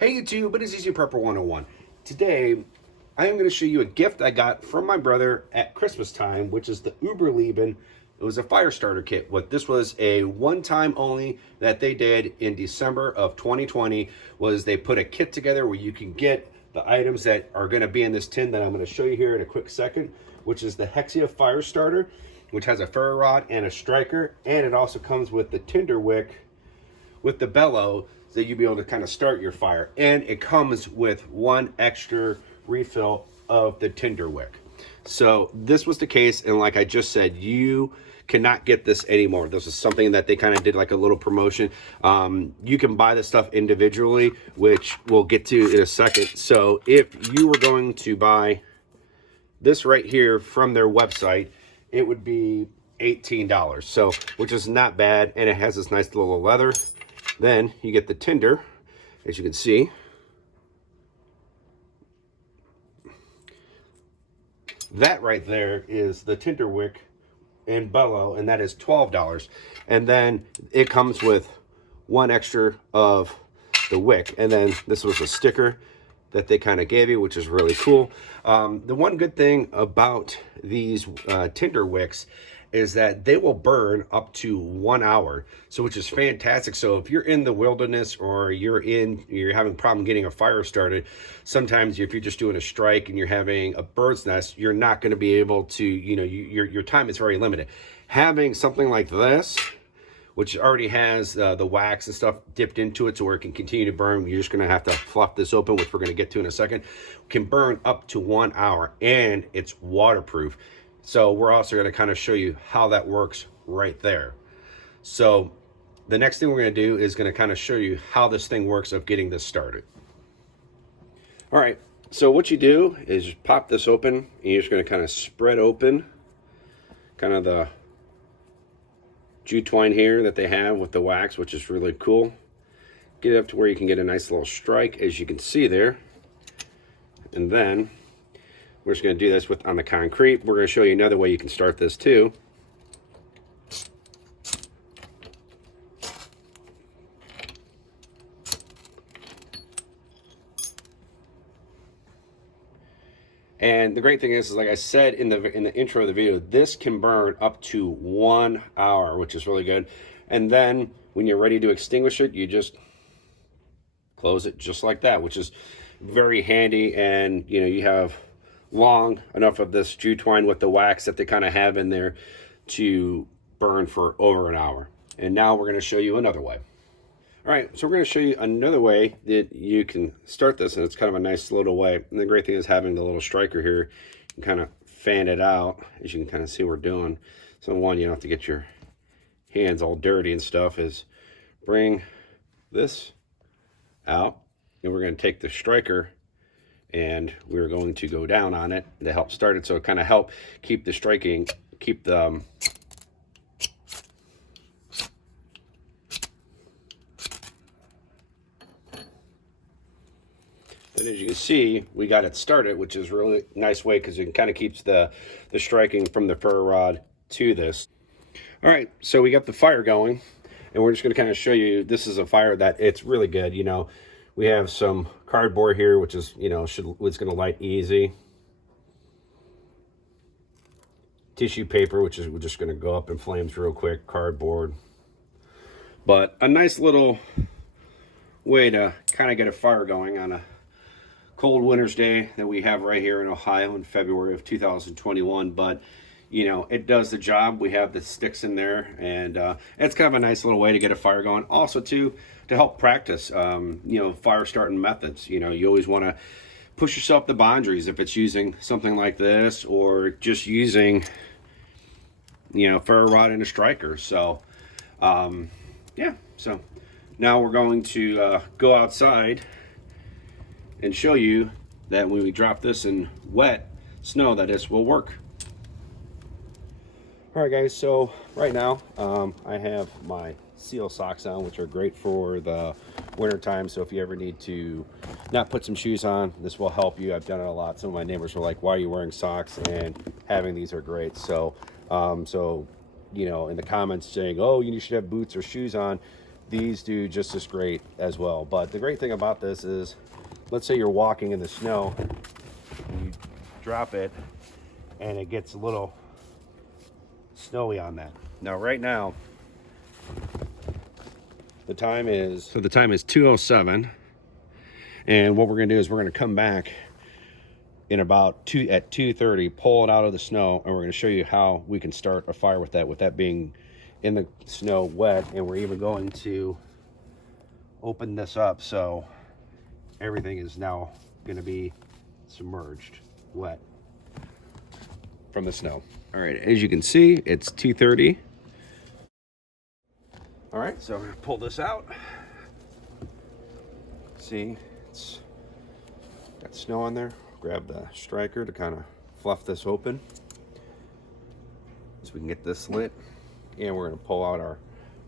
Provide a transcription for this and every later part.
Hey YouTube, it is Easy Prepper 101. Today, I am going to show you a gift I got from my brother at Christmas time, which is the Uberleben. It was a fire starter kit. This was a one-time only that they did in December of 2020, was they put a kit together where you can get the items that are going to be in this tin that I'm going to show you here in a quick second, which is the Hexa Firestarter, which has a ferro rod and a striker, and it also comes with the Tindar Wick with the Bellow, so that you'll be able to kind of start your fire. And it comes with one extra refill of the Tindar Wick. So this was the case, and like I just said, you cannot get this anymore. This is something that they kind of did like a little promotion. You can buy this stuff individually, which we'll get to in a second. So if you were going to buy this right here from their website, it would be $18, so which is not bad, and it has this nice little leather. Then you get the Tinder, as you can see. That right there is the Tindar Wick and Bellow, and that is $12. And then it comes with one extra of the wick. And then this was a sticker that they kind of gave you, which is really cool. The one good thing about these Tindar wicks is that they will burn up to 1 hour, so which is fantastic. So if you're in the wilderness or you're having a problem getting a fire started, sometimes if you're just doing a strike and you're having a bird's nest, you're not going to be able to, your time is very limited. Having something like this, which already has the wax and stuff dipped into it so where it can continue to burn, you're just going to have to fluff this open, which we're going to get to in a second, can burn up to 1 hour, and it's waterproof. So we're also going to kind of show you how that works right there. So the next thing we're going to do is going to kind of show you how this thing works of getting this started. All right, so what you do is just pop this open, and you're just going to kind of spread open kind of the jute twine here that they have with the wax, which is really cool. Get it up to where you can get a nice little strike, as you can see there. And then we're just going to do this on the concrete. We're going to show you another way you can start this too. And the great thing is like I said in the intro of the video, this can burn up to 1 hour, which is really good. And then when you're ready to extinguish it, you just close it just like that, which is very handy. And you have long enough of this jute twine with the wax that they kind of have in there to burn for over an hour. And now we're going to show you another way. All right, so we're going to show you another way that you can start this, and it's kind of a nice little way. And the great thing is having the little striker here, you can kind of fan it out, as you can kind of see we're doing. So one, you don't have to get your hands all dirty and stuff, is bring this out, and we're going to take the striker and we're going to go down on it to help start it, so it kind of help keep the striking, keep the and as you can see, we got it started, which is a really nice way because it kind of keeps the striking from the ferro rod to this. All right, so we got the fire going, and we're just going to kind of show you, this is a fire that it's really good. We have some cardboard here, which is, it's going to light easy. Tissue paper, which is we're just going to go up in flames real quick. Cardboard. But a nice little way to kind of get a fire going on a cold winter's day that we have right here in Ohio in February of 2021. But it does the job. We have the sticks in there, and it's kind of a nice little way to get a fire going. Also to help practice fire starting methods. You always want to push yourself the boundaries, if it's using something like this or just using ferro rod and a striker. So yeah, so now we're going to go outside and show you that when we drop this in wet snow, that this will work. All right, guys, so right now I have my seal socks on, which are great for the winter time. So if you ever need to not put some shoes on, this will help you. I've done it a lot. Some of my neighbors were like, why are you wearing socks? And having these are great. So in the comments saying, oh, you should have boots or shoes on, these do just as great as well. But the great thing about this is, let's say you're walking in the snow and you drop it and it gets a little snowy on that. Now right now the time is 2:07, and what we're gonna do is we're gonna come back in about 2:30, pull it out of the snow, and we're gonna show you how we can start a fire with that being in the snow wet. And we're even going to open this up so everything is now gonna be submerged wet from the snow. All right, as you can see, it's 2:30. All right, so I'm gonna pull this out. See, it's got snow on there. Grab the striker to kind of fluff this open so we can get this lit. And we're gonna pull out our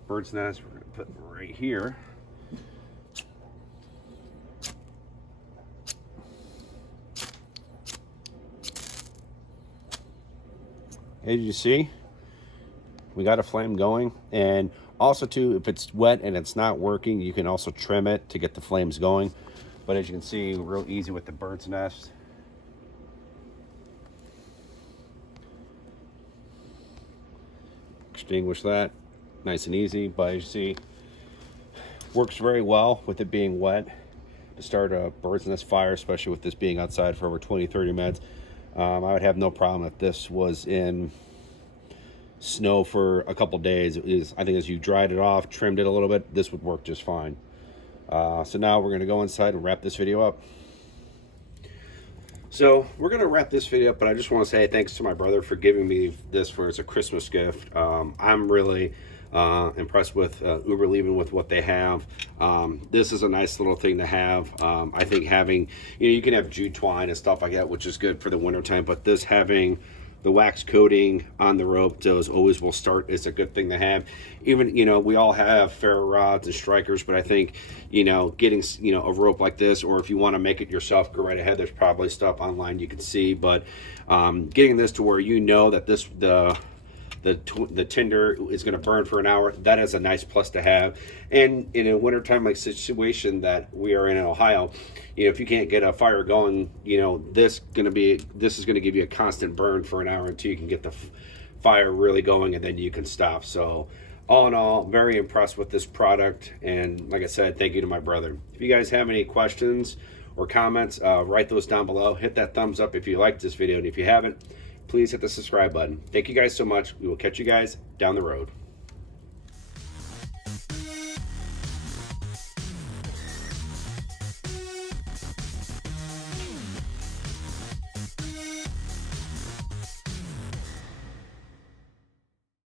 bird's nest. We're gonna put it right here. As you see, we got a flame going. And also too, if it's wet and it's not working, you can also trim it to get the flames going. But as you can see, real easy with the bird's nest. Extinguish that, nice and easy. But as you see, works very well with it being wet to start a bird's nest fire, especially with this being outside for over 20-30 minutes. I would have no problem if this was in snow for a couple days. I think as you dried it off, trimmed it a little bit, this would work just fine. So now we're gonna go inside and wrap this video up. So we're gonna wrap this video up, but I just want to say thanks to my brother for giving me this for as a Christmas gift. I'm really impressed with Uberleben, with what they have. This is a nice little thing to have. I think having, you can have jute twine and stuff like that, which is good for the winter time, but this having the wax coating on the rope, those always will start, is a good thing to have. Even, we all have ferro rods and strikers, but I think, getting, a rope like this, or if you want to make it yourself, go right ahead. There's probably stuff online you can see, but getting this to where that this, the tinder is going to burn for an hour, that is a nice plus to have. And in a wintertime like situation that we are in Ohio, if you can't get a fire going, this is going to give you a constant burn for an hour until you can get the fire really going, and then you can stop. So all in all, very impressed with this product. And like I said, thank you to my brother. If you guys have any questions or comments, write those down below. Hit that thumbs up if you liked this video, and if you haven't, please hit the subscribe button. Thank you guys so much. We will catch you guys down the road.